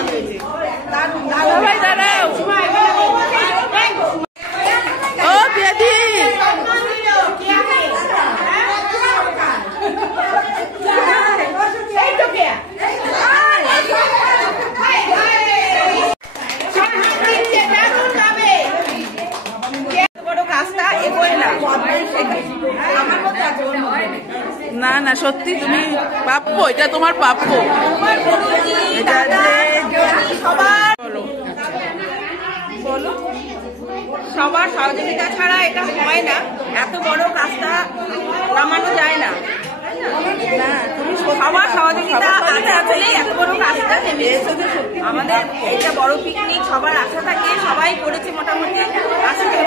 সবাই দাঁড়াও। ও দিদি না না সত্যি তুমি প্রাপ্য, এটা তোমার প্রাপ্য। এটা বলো সবার সহযোগিতা ছাড়া এটা হয় না, এত বড় কাজটা নামানো যায় না। সবার সহযোগিতা বলেই এত বড় কাজটা নেমেছে। আমাদের এইটা বড় পিকনিক, সবার আশা থাকে, সবাই করেছে মোটামুটি 80 জন,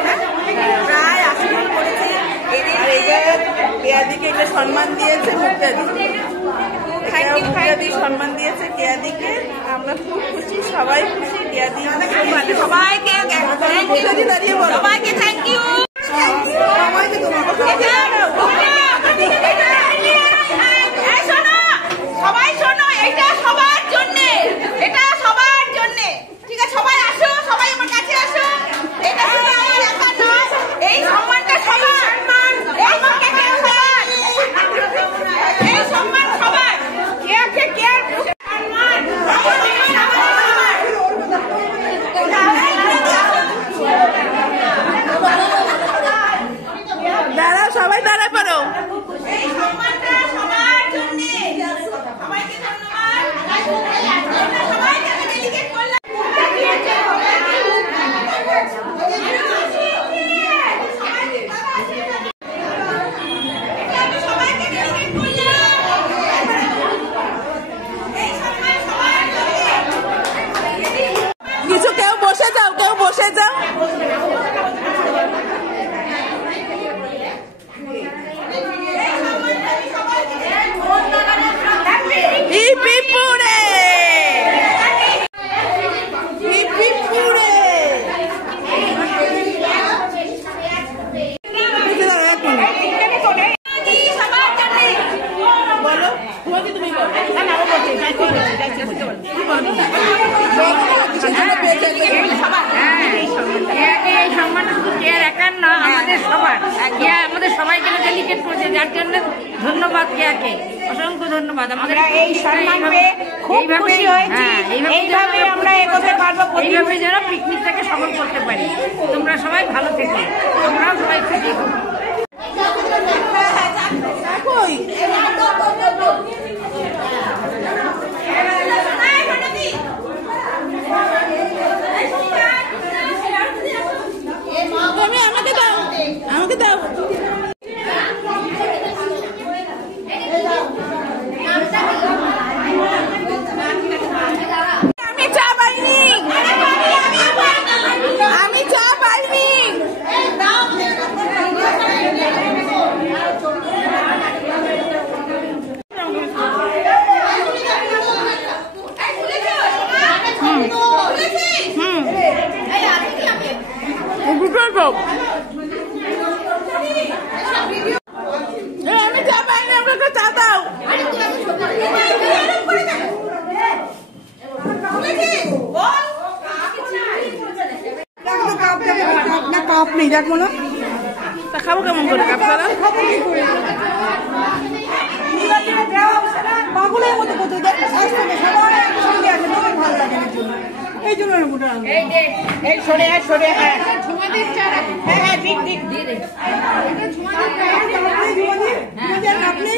প্রায় 80 জন করেছে। কেয়াদিকে এটা সম্মান দিয়েছে মুক্তাদি, সম্মান দিয়েছে কেয়াদিকে। আমরা খুব খুশি, সবাই খুশি। কেয়াদি সবাইকে দাঁড়িয়ে বলো, সবাইকে থ্যাংক ইউ। সবাই শোনো, এটা সবার জন্যে, এটা সবার জন্যে, ঠিক আছে? সবাই আসো, সবাই আমার কাছে আসো। এটা শুধু আমার একা নয়, এই সম্মানটা সবার, এই সম্মান সবার। কে আছে কে দাঁড়াও, সবাই দাঁড়া পারো। এই সম্মানটা সবার জন্যে। সবাইকে ধন্যবাদ। সবাইকে আমি ডেলিগেট করলাম। কিছু কেউ বসে যাও, কেউ বসে যাও। আমাদের সবাইকে ডেলিগেট করেছে, যার জন্য ধন্যবাদ কেয়াকে, অসংখ্য ধন্যবাদ। আমাদের এই সম্মান পেয়ে খুব খুশি হয়েছি। এইভাবে আমরা এগোতে পারবো, এইভাবে যেন পিকনিকটাকে সফল করতে পারি। তোমরা সবাই ভালো থেকো, আমরাও সবাই খুশি। আমাকে দাও, আমাকে দাও। আমি চা পাইনি, আমি চা পাইনি। আমি চা পাইনি, আমাকে চা দাও। কাপ নেই, দেখবো না তা খাবো কেমন করে? কাপ ছাড়া পাগলের মতো করতে সবাই একসঙ্গে আছে, ভালো লাগে এই জন্য। এই সরে আয়, সরে আয়। হ্যাঁ হ্যাঁ, দিক দিক দিয়ে দে। আপনি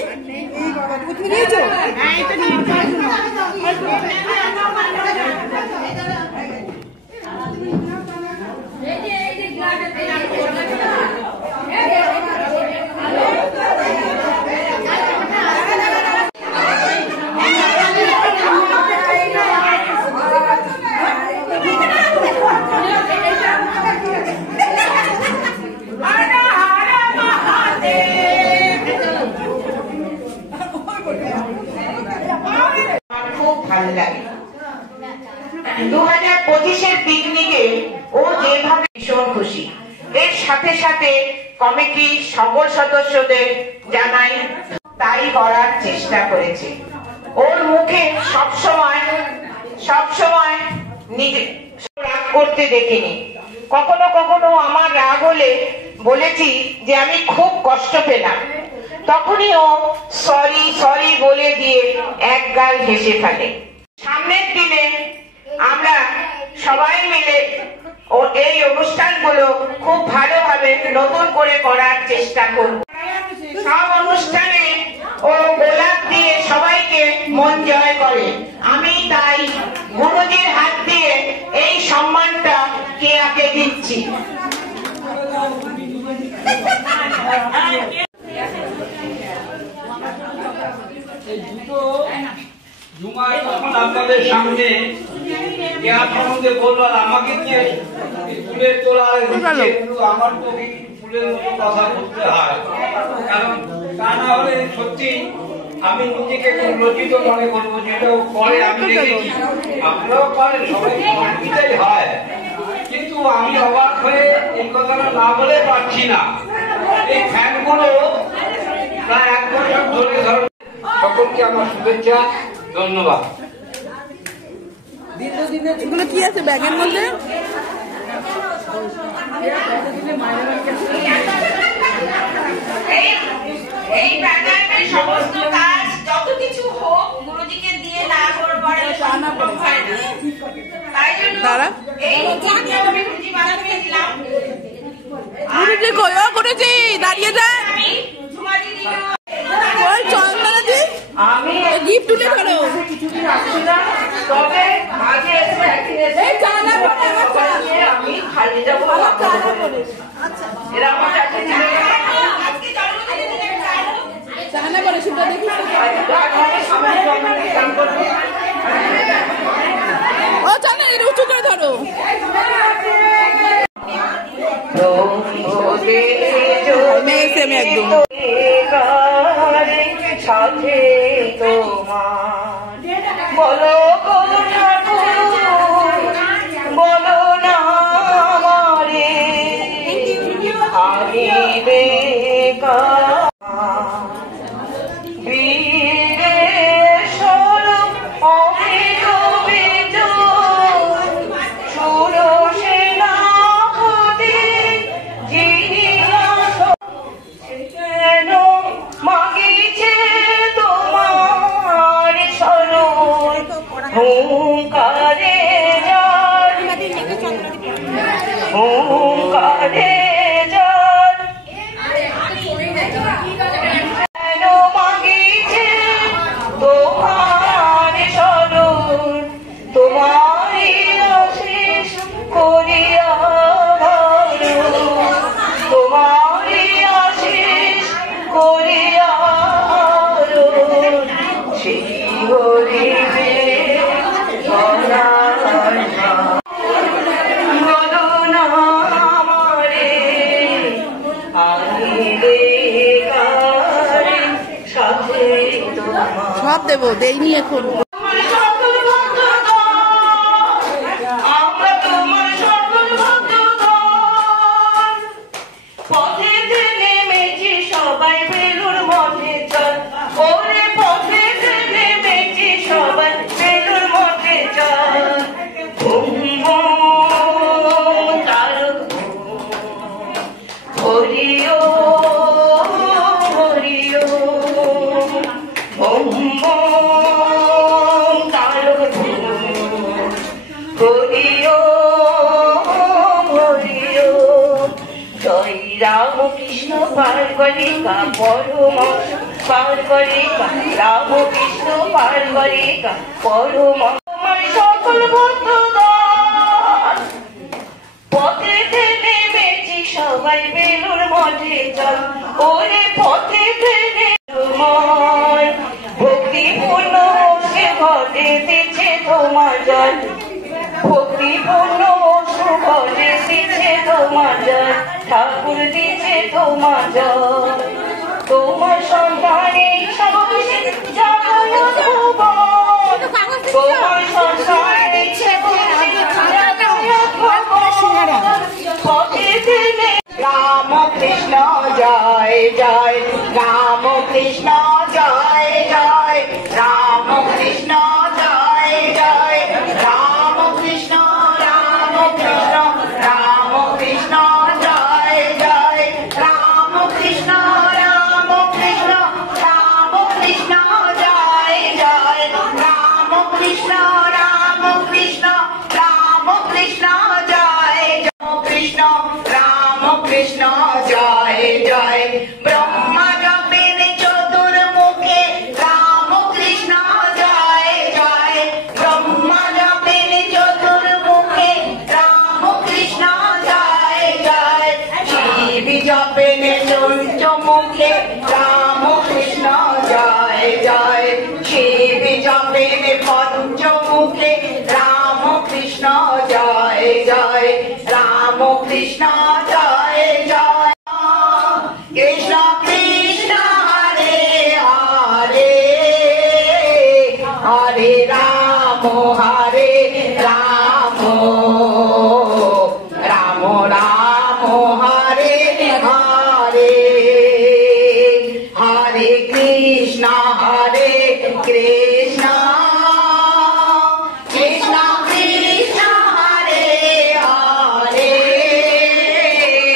তুমি নিয়েছো? হ্যাঁ, এটা নিয়ে ভালো লাগে। 2025-এর পিকনিকে ও যেভাবে ভীষণ খুশি। এর সাথে সাথে কমিটি সকল সদস্যদের জানাই তাই করার চেষ্টা করেছে। ওর মুখে সবসময় সবসময় নিজে রাগ করতে দেখিনি। কখনো কখনো আমার রাগ হলে বলেছি যে আমি খুব কষ্ট পেলাম, তখনই ও সরি সরি বলে দিয়ে এক গাল হেসে ফেলে। সামনের দিনে আমরা সবাই মিলে ও এই অনুষ্ঠানগুলো খুব ভালোভাবে নতুন করে করার চেষ্টা করব। সব অনুষ্ঠানে ও গোলাপ দিয়ে সবাইকে মন জয় করে। আমি তাই গুরুজির হাত দিয়ে এই সম্মানটা কেয়াকে দিচ্ছি। আপনাদের সামনে কেয়া সম্বন্ধে বলবার আমাকে নিয়ে ফুলের তোলা, আমার তো ফুলের মতো কথা বলতে হয়, কারণ তা না হলে সত্যি আমি নিজেকে খুব লজ্জিত মনে করবো। যেটা পরে আমি দেখেছি, আপনারাও করেন, সবাই দিতেই হয়, কিন্তু আমি অবাক হয়ে এই কথাটা না বলে পারছি না। এই ফ্যানগুলো প্রায় 1 বছর ধরে ধরুন। সকলকে আমার শুভেচ্ছা, ধন্যবাদ। এগুলো কি আছে ব্যাগের মধ্যে? এই প্যাটার্নের সমস্ত কাজ যত কিছু হোক গুরুজিকে দিয়ে না করবার সম্ভব হয় না। তাই জন্য এই আমি গুরুজি বানাতে দিলাম। গুরুজি কইও করেছি, দাঁড়িয়ে যায়। আমি ঝুমাদি দিল ওই চন্দনাদি আমি গিফট তুলে ধরো। কিছুদিন আসছিলাম, তবে আগে এসে এই চালা করে আমার চালা। আমি খালি যাবো। আচ্ছা এরা আমার কাছে আজকে জন্মদিনের দিনে চাইলো চালা করে সেটা দেখি। ও চালা এটা উঁচু করে ধরো। আমি একদম সাথে তোমার বলো গো ঠাকুর, বলো না আমারে আমি বেকার। বীরের স্বরূপ অমৃত বিজয়, ষোড়শে নাহতে জিনিয়াস কেন মাগিছে তোমার শরণ। হুঙ্কারে যার, হুঙ্কারে যার, কেন মাগিছে তোমার শরণ। তোমারই আশিস করিয়া ভালো, তোমারই আশিস করিয়া ভালো, সেই হরিবে বলো না আমারে আমি বেকার সাথে তোমার। সব দেবো, দেইনি এখন। আমরা তোমার সকল ভক্তগণ, পথেতে নেমেছি সবাই বেলুর মঠে চল। ওরে পথেতে নেমেছি সবাই বেলুর মঠে চল। বুম বুম তারক হরি ওম, হরি ওম, বুম বুম তারক হরি ওম, হরি ওম। জয় রাম কৃষ্ণ পার্বরিকা পরমহংস পার্বরিকা, রাম কৃষ্ণ পার্বরিকা পরমহংস। তোমার সকল ভক্তগণ, পথেতে নেমেছি সবাই বেলুর মঠে চল। ওরে পথেতে নেময় ভক্তিপূর্ণ সে ঘটেছে তোমার জল, ভক্তিপূর্ণ সুঘটে দিচ্ছে তোমার জল, ঠাকুর দিচ্ছে তোমার জল। তোমার সন্তানে সবসে জাগায় ভুবন, তোমার সন্তানে সবসে জাগায় ভুবন। পথেতে রাম কৃষ্ণ জয় জয়, রাম কৃষ্ণ জয় জয়, রাম কৃষ্ণ জয় জয়, গাবেন পঞ্চমুখে রাম কৃষ্ণ জয় জয়, রাম কৃষ্ণ জয় জয়। কৃষ্ণ কৃষ্ণ হরে হরে, হরে রাম হরে রাম, রাম রাম হরে হরে, হরে কৃষ্ণ হরে কৃষ্ণ, কৃষ্ণ কৃষ্ণ হরে হরে,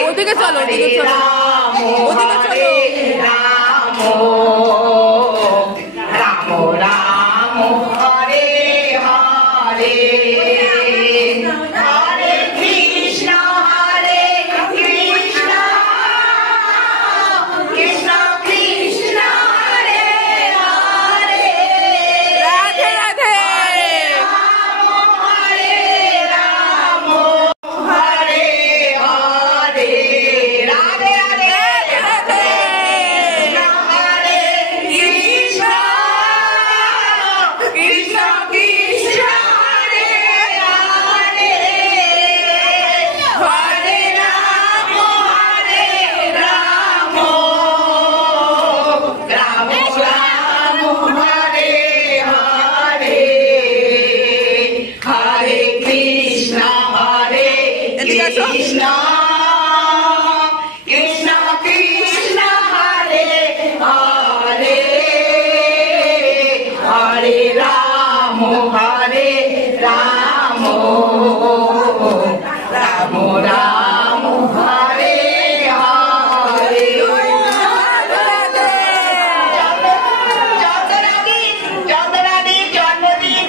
ওদিকে চলো, ওদিকে চলো, ওদিকে চলো। রাম রাম রাম হরে হরে, হরে কৃষ্ণ হরে কৃষ্ণ, কৃষ্ণ কৃষ্ণ হরে হরে, রাধে রাধে। হরে রাম হরে হরে, রাধে রাধে রাধে। হরে কৃষ্ণ, কৃষ্ণ কৃষ্ণ হরে হরে, হরে রাম রাম, রাম রাম হরে হরে, হরে কৃষ্ণ হরে কৃষ্ণ, কৃষ্ণ কৃষ্ণ হরে হরে, হরে রাম রাম, রাম রাম হরে হরে। চন্দ্রাদি জন্মদিন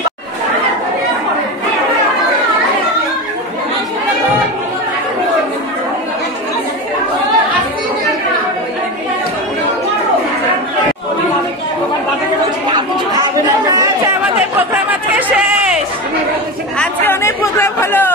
আচ্ছা, আমাদের প্রোগ্রাম আজকে শেষ। আজকে অনেক প্রোগ্রাম হলো।